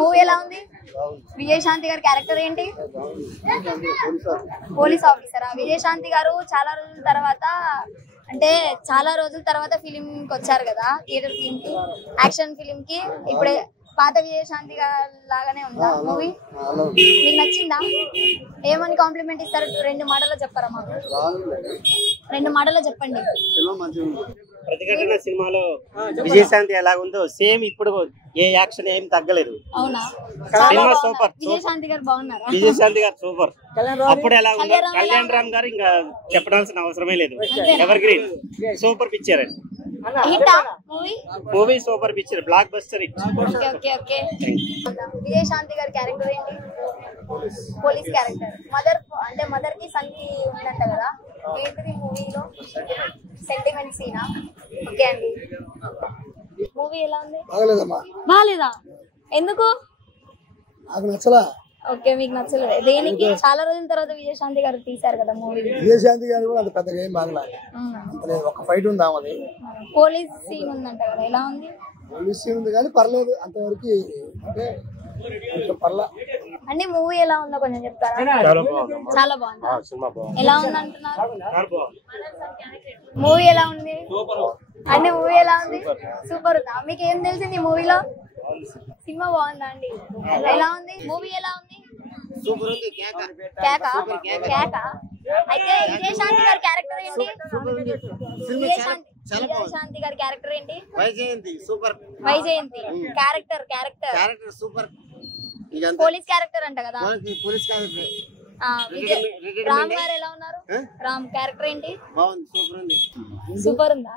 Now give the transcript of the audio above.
Movie ఎలా ఉంది? విజయశాంతి గారి క్యారెక్టర్ ఏంటి? పోలీస్ ఆఫీసరా? విజయశాంతి గారు చాలా రోజుల తర్వాత ఫిలిం కి వచ్చారు కదా, థియేటర్ ఫిలిం కి, యాక్షన్ ఫిలిం కి. ఇప్పుడే పాత విజయశాంతి లాగానే ఉందా మూవీ? మీకు నచ్చిందా? ఏమని కాంప్లిమెంట్ ఇస్తారు? 2 మాటల్లో చెప్పారా మాకు? 2 మాటల్లో చెప్పండి. ప్రతిఘటన సినిమాలో విజయశాంతి ఎలా ఉందో సేమ్ ఇప్పుడు ఏ యాక్షన్ ఏం తగ్గలేదు. అవునా? Cinema super. విజయశాంతి గారు బాగున్నారా? విజయశాంతి గారు సూపర్. అప్పుడు ఎలా ఉందో కళ్యాణ్ రామ్ గారు ఇంకా చెప్పడాల్సిన అవసరమే లేదు. ఎవర్ గ్రీన్ సూపర్ పిక్చర్ అండి. Movie super picture, block buster. Vijayashanti గారి క్యారెక్టర్ ఏంటి? Police character. మదర్ కి సన్ కి ఉందంట కదా, ఏంటిది మూవీలో సెంటిమెంట్ సీనా? ఓకే అండి. మూవీ ఎలా ఉంది? బాగాలేదా? ఎందుకు? ఓకే, మీకు నచ్చలేదు. దేనికి? చాలా రోజుల తర్వాత విజయశాంతి గారు తీశారు కదా మూవీ. విజయశాంతి గారు కూడా అంత పెద్దగా ఏం బాగలేదు. ఒక ఫైట్ ఉంది ఆమెది. పోలీస్ సీన్ ఉందంట కదా, ఎలా ఉంది? పోలీస్ సీన్ ఉంది కానీ పర్లేదు, అంతవరకు అంటే అంటే మూవీ ఎలా ఉందో కొంచెం చెప్తారా? చాలా బాగుంది. ఎలా ఉంది అంటున్నారు? మూవీ ఎలా ఉంది? అంటే మూవీ ఎలా ఉంది? సూపర్ ఉందా? మీకు ఏం తెలిసింది మూవీలో? సినిమా బాగుందా అండి? ఎలా ఉంది మూవీ? ఎలా ఉంది? కేక. అయితే విజయశాంతి గారి క్యారెక్టర్ ఏంటి? విజయశాంతి గారి క్యారెక్టర్ ఏంటి? Vyjayanthi character super. Police character అంట కదా. రామ్ గారు ఎలా ఉన్నారు? రామ్ క్యారెక్టర్ ఏంటి? బాగుంది, సూపర్ ఉంది. సూపర్ ఉందా?